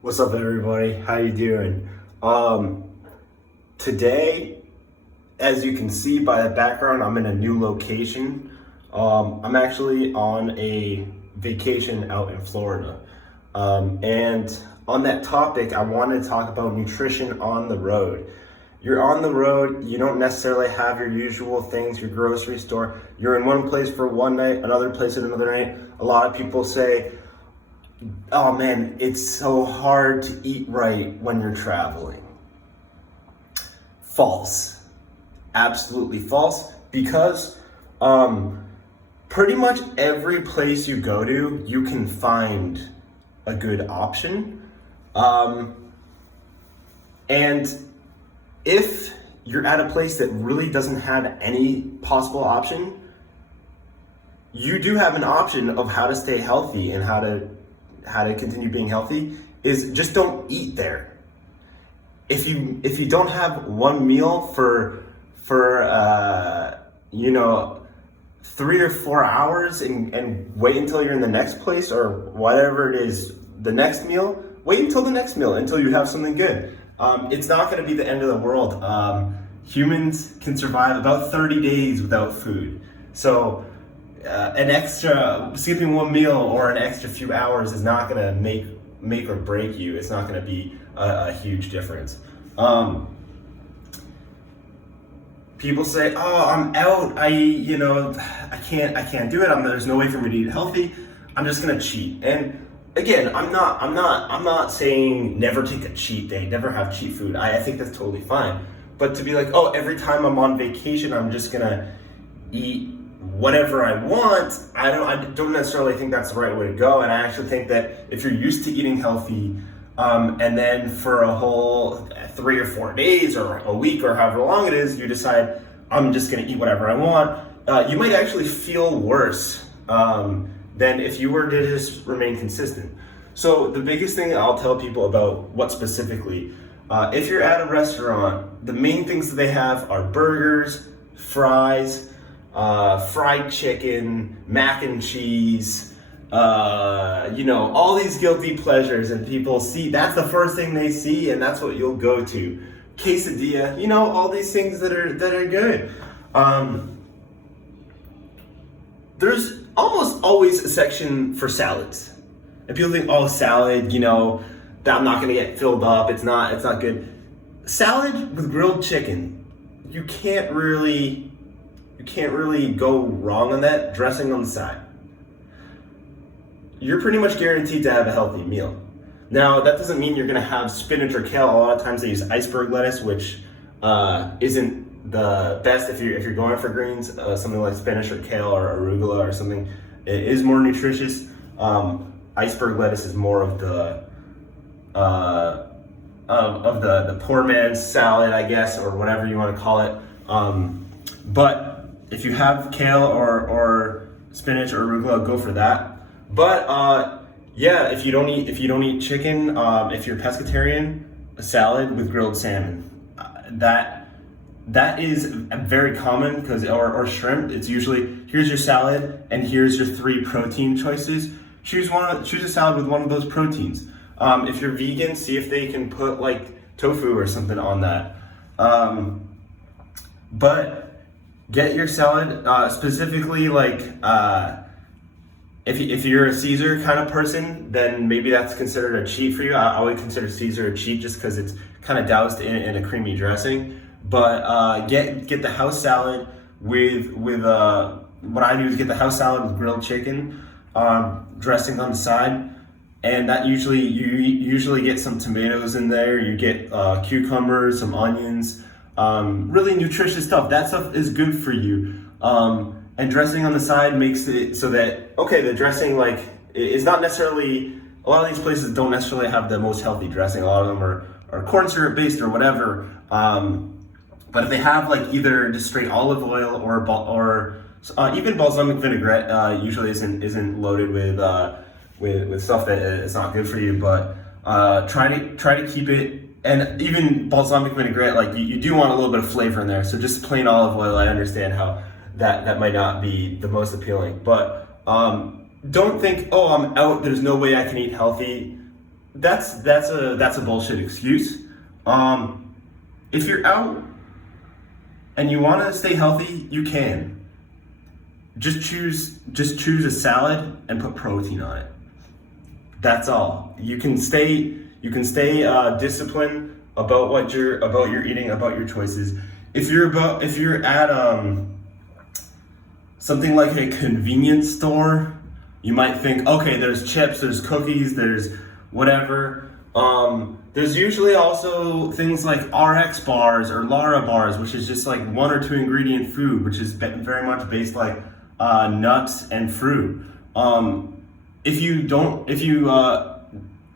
What's up, everybody? How you doing? Today, as you can see by the background, I'm in a new location. I'm actually on a vacation out in Florida. And on that topic, I want to talk about nutrition on the road. You're on the road, you don't necessarily have your usual things, your grocery store. You're in one place for one night, another place at another night. A lot of people say, oh man, it's so hard to eat right when you're traveling. False. Absolutely false. Because pretty much every place you go to, you can find a good option. And if you're at a place that really doesn't have any possible option, you do have an option of how to stay healthy and how to continue being healthy. Is just don't eat there. If you don't have one meal for 3 or 4 hours and wait until you're in the next place or whatever it is, the next meal, wait until the next meal until you have something good. It's not going to be the end of the world. Humans can survive about 30 days without food. So an extra skipping one meal or an extra few hours is not going to make or break you. It's not going to be a huge difference. People say, "Oh, I'm out. I can't do it. There's no way for me to eat healthy. I'm just going to cheat." And again, I'm not saying never take a cheat day, never have cheat food. I think that's totally fine. But to be like, "Oh, every time I'm on vacation, I'm just going to eat whatever I want," I don't necessarily think that's the right way to go. And I actually think that if you're used to eating healthy, and then for a whole 3 or 4 days or a week or however long it is, you decide I'm just going to eat whatever I want, you might actually feel worse than if you were to just remain consistent. So the biggest thing I'll tell people about what specifically, if you're at a restaurant, the main things that they have are burgers, fries, fried chicken, mac and cheese, all these guilty pleasures, and people see that's the first thing they see, and that's what you'll go to. Quesadilla, all these things that are good. There's almost always a section for salads, and people think, oh, salad, that I'm not gonna get filled up. It's not good. Salad with grilled chicken, you can't really go wrong on that. Dressing on the side, you're pretty much guaranteed to have a healthy meal. Now, that doesn't mean you're gonna have spinach or kale. A lot of times they use iceberg lettuce, which isn't the best if you're going for greens. Something like spinach or kale or arugula or something, it is more nutritious. Iceberg lettuce is more of the poor man's salad, I guess, or whatever you want to call it. But if you have kale or spinach or arugula, go for that. But if you don't eat chicken, if you're pescatarian, a salad with grilled salmon, that is very common because or shrimp. It's usually, here's your salad and here's your 3 protein choices. Choose a salad with one of those proteins. If you're vegan, see if they can put like tofu or something on that. But get your salad, specifically like if you're a Caesar kind of person, then maybe that's considered a cheat for you. I would consider Caesar a cheat just because it's kind of doused in a creamy dressing. But get the house salad with what I do is get the house salad with grilled chicken, dressing on the side, and that you usually get some tomatoes in there. You get cucumbers, some onions, really nutritious stuff. That stuff is good for you. And dressing on the side makes it so that, okay, the dressing is not necessarily, a lot of these places don't necessarily have the most healthy dressing. A lot of them are corn syrup based or whatever. But if they have either just straight olive oil or even balsamic vinaigrette, usually isn't loaded with stuff that is not good for you. But try to keep it. And even balsamic vinaigrette, you do want a little bit of flavor in there. So just plain olive oil, I understand how that might not be the most appealing. But don't think, oh, I'm out, there's no way I can eat healthy. that's a bullshit excuse. If you're out and you want to stay healthy, you can. Just choose a salad and put protein on it. That's all. You can stay disciplined about what you're eating, about your choices. If you're at something like a convenience store, you might think, okay, there's chips, there's cookies, there's whatever. There's usually also things like RX bars or Lara bars, which is just like 1 or 2 ingredient food, which is very much based like nuts and fruit. A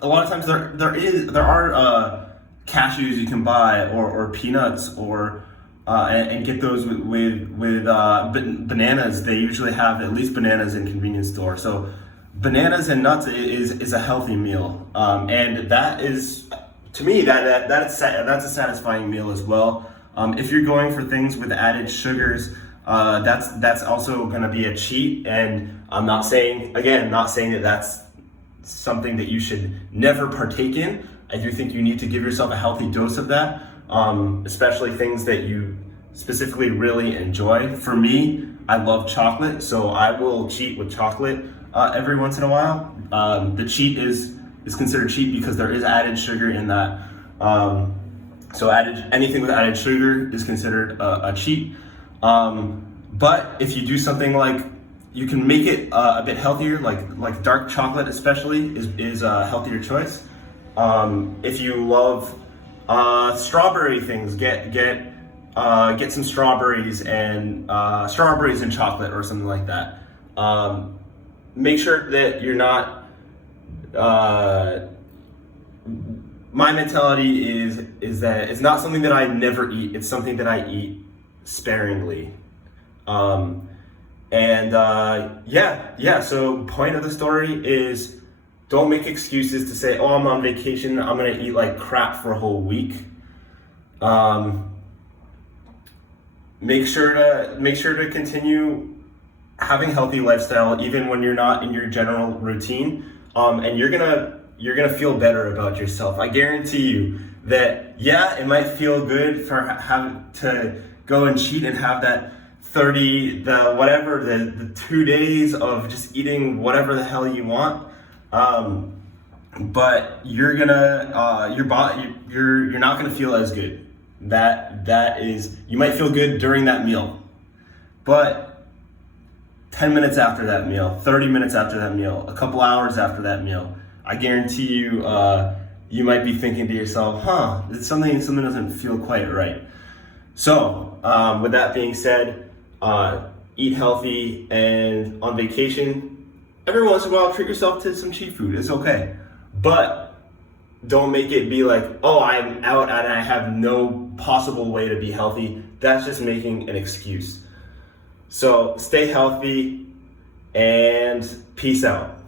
lot of times there are cashews you can buy or peanuts and get those with bananas. They usually have at least bananas in convenience store. So bananas and nuts is a healthy meal, and that is, to me, that's a satisfying meal as well. If you're going for things with added sugars, that's also going to be a cheat. And I'm not saying that that's something that you should never partake in. I do think you need to give yourself a healthy dose of that, especially things that you specifically really enjoy. For me, I love chocolate, so I will cheat with chocolate every once in a while. The cheat is considered cheat because there is added sugar in that. So anything with added sugar is considered a cheat. But if you do something like, you can make it a bit healthier, like dark chocolate especially is a healthier choice. If you love strawberry things, get some strawberries and chocolate or something like that. Make sure that you're not. My mentality is that it's not something that I never eat. It's something that I eat sparingly. So point of the story is, don't make excuses to say, oh, I'm on vacation, I'm gonna eat like crap for a whole week. Make sure to continue having a healthy lifestyle even when you're not in your general routine. And you're gonna feel better about yourself. I guarantee you that, yeah, it might feel good for having to go and cheat and have that 2 days of just eating whatever the hell you want. But you're not gonna feel as good. You might feel good during that meal, but 10 minutes after that meal, 30 minutes after that meal, a couple hours after that meal, I guarantee you, you might be thinking to yourself, something doesn't feel quite right. So, with that being said, eat healthy, and on vacation, every once in a while, treat yourself to some cheap food. It's okay. But don't make it be like, oh, I'm out and I have no possible way to be healthy. That's just making an excuse. So stay healthy and peace out.